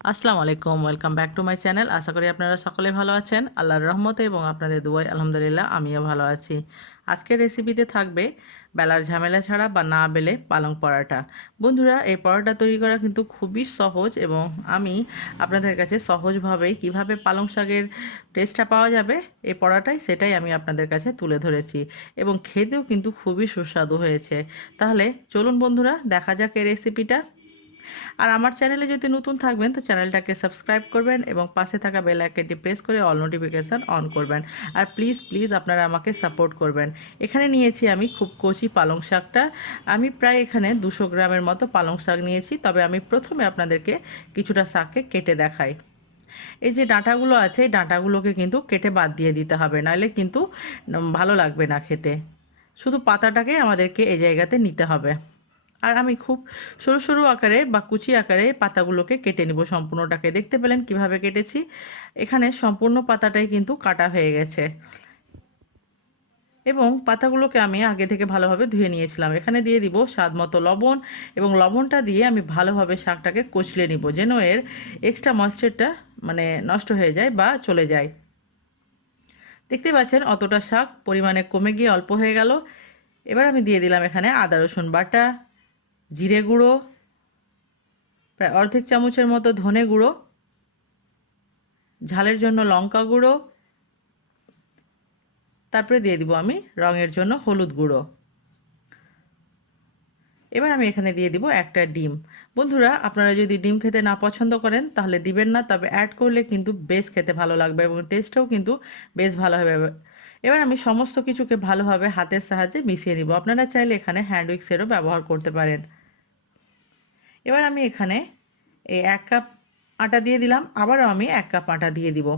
আসসালামু আলাইকুম, welcome back to my channel. আশা করি আপনারা সকলে ভালো আছেন আল্লাহর রহমতে এবং আপনাদের দুয়ায়। আলহামদুলিল্লাহ আমিও ভালো আছি। আজকের রেসিপিতে থাকবে বেলার ঝামেলা ছাড়া বা না বেলে পালং পরাটা। বন্ধুরা, এই পরাটা তৈরি করা কিন্তু খুবই সহজ এবং আমি আপনাদের কাছে সহজভাবেই কিভাবে পালং শাকের টেস্টটা পাওয়া যাবে এই পরাটায়, সেটাই আমি আপনাদের কাছে তুলে ধরেছি এবং খেতেও কিন্তু খুবই সুস্বাদু হয়েছে। তাহলে চলুন বন্ধুরা, দেখা যাক এই রেসিপিটা। আর আমার চ্যানেলে যদি নতুন থাকবেন তো চ্যানেলটাকে সাবস্ক্রাইব করবেন এবং পাশে থাকা বেল আইকনটি প্রেস করে অল নোটিফিকেশান অন করবেন। আর প্লিজ প্লিজ আপনারা আমাকে সাপোর্ট করবেন। এখানে নিয়েছি আমি খুব কচি পালং শাকটা। আমি প্রায় এখানে 200 গ্রামের মতো পালং শাক নিয়েছি, তবে আমি প্রথমে আপনাদেরকে কিছুটা শাককে কেটে দেখাই। এই যে ডাঁটাগুলো আছে, এই ডাঁটাগুলোকে কিন্তু কেটে বাদ দিয়ে দিতে হবে, নাহলে কিন্তু ভালো লাগবে না খেতে। শুধু পাতাটাকে আমাদেরকে এই জায়গাতে নিতে হবে। আর আমি খুব সরু সরু আকারে বা কুচি আকারে পাতাগুলোকে কেটে নিব সম্পূর্ণটাকে। দেখতে পেলেন কিভাবে কেটেছি। এখানে সম্পূর্ণ পাতাটাই কিন্তু কাটা হয়ে গেছে এবং পাতাগুলোকে আমি আগে থেকে ভালোভাবে ধুয়ে নিয়েছিলাম। এখানে দিয়ে দিব স্বাদ মতো লবণ এবং লবণটা দিয়ে আমি ভালোভাবে শাকটাকে কচলে নিব, যেন এর এক্সট্রা ময়েশ্চারটা নষ্ট হয়ে যায় বা চলে যায়। দেখতে পাচ্ছেন অতটা শাক পরিমাণে কমে গিয়ে অল্প হয়ে গেল। এবার আমি দিয়ে দিলাম এখানে আদা রসুন বাটা, জিরে গুঁড়ো, প্রায় অর্ধেক চামচের মতো ধনে গুঁড়ো, ঝালের জন্য লঙ্কা গুঁড়ো, তারপরে দিয়ে দিব আমি রঙের জন্য হলুদ গুঁড়ো। এবার আমি এখানে দিয়ে দিব একটা ডিম। বন্ধুরা, আপনারা যদি ডিম খেতে না পছন্দ করেন তাহলে দিবেন না, তবে অ্যাড করলে কিন্তু বেশ খেতে ভালো লাগবে এবং টেস্টটাও কিন্তু বেশ ভালো হবে। এবার আমি সমস্ত কিছুকে ভালোভাবে হাতের সাহায্যে মিশিয়ে নিব। আপনারা চাইলে এখানে হ্যান্ড উইক্সেরও ব্যবহার করতে পারেন। এবার আমি এখানে এই 1 কাপ আটা দিয়ে দিলাম, আবারও আমি 1 কাপ আটা দিয়ে দিব।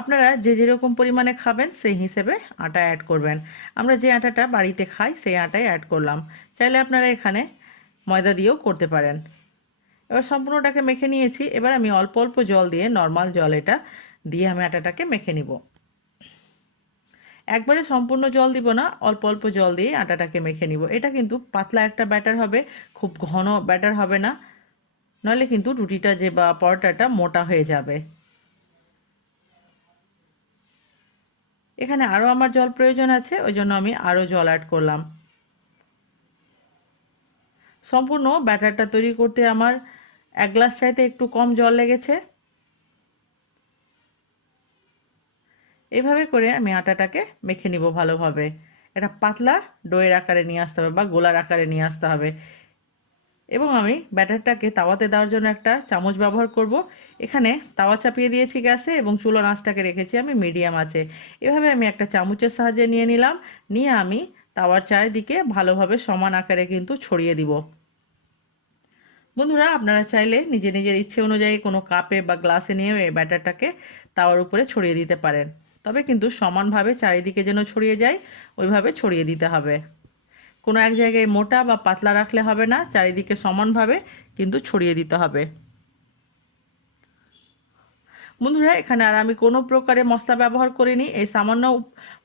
আপনারা যে যেরকম পরিমাণে খাবেন সেই হিসেবে আটা অ্যাড করবেন। আমরা যে আটাটা বাড়িতে খাই সেই আটাই অ্যাড করলাম। চাইলে আপনারা এখানে ময়দা দিয়েও করতে পারেন। এবার সম্পূর্ণটাকে মেখে নিয়েছি। এবার আমি অল্প অল্প জল দিয়ে, নর্মাল জল এটা দিয়ে আমি আটাটাকে মেখে নিব। একবারে সম্পূর্ণ জল দিব না, অল্প অল্প জল দিয়ে আটাটাকে মেখে নিব। এটা কিন্তু পাতলা একটা ব্যাটার হবে, খুব ঘন ব্যাটার হবে না, নইলে কিন্তু রুটিটা যে বা পরোটাটা মোটা হয়ে যাবে। এখানে আরও আমার জল প্রয়োজন আছে, ওই জন্য আমি আরও জল অ্যাড করলাম। সম্পূর্ণ ব্যাটারটা তৈরি করতে আমার 1 গ্লাস চাইতে একটু কম জল লেগেছে। এইভাবে করে আমি আটাটাকে মেখে নিব ভালোভাবে। এটা পাতলা ডোয়ের আকারে নিয়ে আসতে হবে বা গোলার আকারে নিয়ে আসতে হবে। এবং আমি ব্যাটারটাকে তাওয়াতে দেওয়ার জন্য একটা চামচ ব্যবহার করব। এখানে তাওয়া চাপিয়ে দিয়েছি গ্যাসে এবং চুলার আঁচটাকে রেখেছি আমি মিডিয়াম আছে। এভাবে আমি একটা চামচের সাহায্যে নিয়ে নিলাম, নিয়ে আমি তাওয়ার চারিদিকে ভালোভাবে সমান আকারে কিন্তু ছড়িয়ে দিব। বন্ধুরা, আপনারা চাইলে নিজের নিজের ইচ্ছে অনুযায়ী কোনো কাপে বা গ্লাসে নিয়ে এই ব্যাটারটাকে তাওয়ার উপরে ছড়িয়ে দিতে পারেন, তবে কিন্তু সমানভাবে চারিদিকে যেন ছড়িয়ে যায় ওইভাবে ছড়িয়ে দিতে হবে। কোনো এক জায়গায় মোটা বা পাতলা রাখলে হবে না, চারিদিকে সমানভাবে কিন্তু ছড়িয়ে দিতে হবে। বন্ধুরা, এখানে আর আমি কোনো প্রকারের মশলা ব্যবহার করিনি। এই সামান্য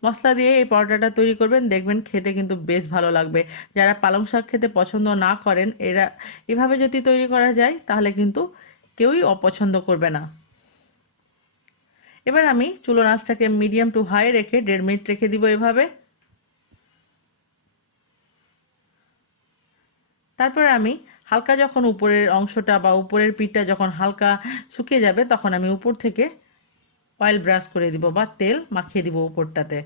মশলা দিয়ে এই পরোটাটা তৈরি করবেন, দেখবেন খেতে কিন্তু বেশ ভালো লাগবে। যারা পালং শাক খেতে পছন্দ না করেন, এরা এভাবে যদি তৈরি করা যায় তাহলে কিন্তু কেউই অপছন্দ করবে না। এবার আমি চুলোর আঁচটাকে মিডিয়াম টু হাই রেখে 1.5 মিনিট রেখে দিব এভাবে। তারপরে আমি হালকা যখন উপরের অংশটা বা উপরের পিঠটা যখন হালকা শুকিয়ে যাবে, তখন আমি উপর থেকে অয়েল ব্রাশ করে দিব বা তেল মাখিয়ে দিব উপরটাতে।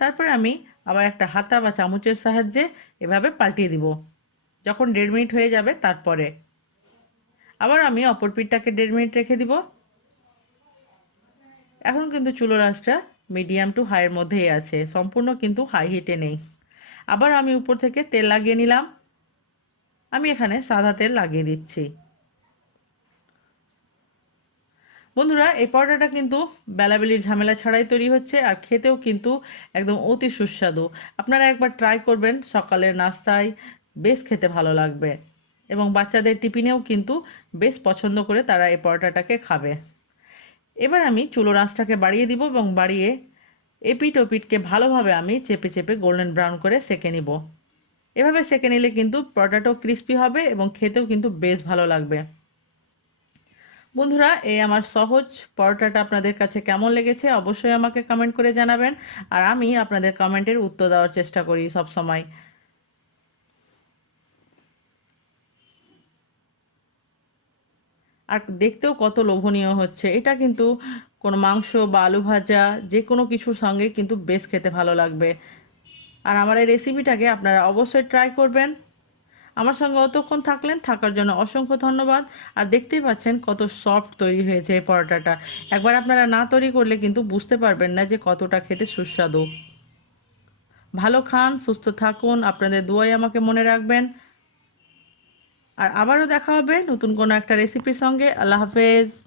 তারপরে আমি আবার একটা হাতা বা চামচের সাহায্যে এভাবে পাল্টিয়ে দিব। যখন 1.5 মিনিট হয়ে যাবে তারপরে আবার আমি অপর পিঠটাকে 1.5 মিনিট রেখে দিব। এখন কিন্তু চুলোর আঁচটা মিডিয়াম টু হাইয়ের মধ্যেই আছে, সম্পূর্ণ কিন্তু হাই হিটে নেই। আবার আমি উপর থেকে তেল লাগিয়ে নিলাম। আমি এখানে সাদা তেল লাগিয়ে দিচ্ছি। বন্ধুরা, এই পরোটাটা কিন্তু বেলাবেলির ঝামেলা ছাড়াই তৈরি হচ্ছে আর খেতেও কিন্তু একদম অতি সুস্বাদু। আপনারা একবার ট্রাই করবেন, সকালের নাস্তায় বেশ খেতে ভালো লাগবে এবং বাচ্চাদের টিফিনেও কিন্তু বেশ পছন্দ করে তারা এই পরোটাটাকে খাবে। এবার আমি চুলোর আঁচটাকে বাড়িয়ে দিব এবং বাড়িয়ে এপিঠ ওপিঠকে ভালোভাবে আমি চেপে চেপে গোল্ডেন ব্রাউন করে সেঁকে নিব। এভাবে সেঁকে নিলে কিন্তু পরোটাটাও ক্রিস্পি হবে এবং খেতেও কিন্তু বেশ ভালো লাগবে। বন্ধুরা, এই আমার সহজ পরোটাটা আপনাদের কাছে কেমন লেগেছে অবশ্যই আমাকে কমেন্ট করে জানাবেন। আর আমি আপনাদের কমেন্টের উত্তর দেওয়ার চেষ্টা করি সব সময়। আর দেখতেও কত লোভনীয় হচ্ছে। এটা কিন্তু কোনো মাংস বা আলু ভাজা যে কোনো কিছুর সঙ্গে কিন্তু বেশ খেতে ভালো লাগবে। আর আমার এই রেসিপিটাকে আপনারা অবশ্যই ট্রাই করবেন। আমার সঙ্গে অতক্ষণ থাকার জন্য অসংখ্য ধন্যবাদ। আর দেখতেই পাচ্ছেন কত সফট তৈরি হয়েছে এই পরোটাটা। একবার আপনারা না তৈরি করলে কিন্তু বুঝতে পারবেন না যে কতটা খেতে সুস্বাদু। ভালো খান, সুস্থ থাকুন, আপনাদের দোয়াই আমাকে মনে রাখবেন। আর আবারও দেখা হবে নতুন কোনো একটা রেসিপির সঙ্গে। আল্লাহ হাফেজ।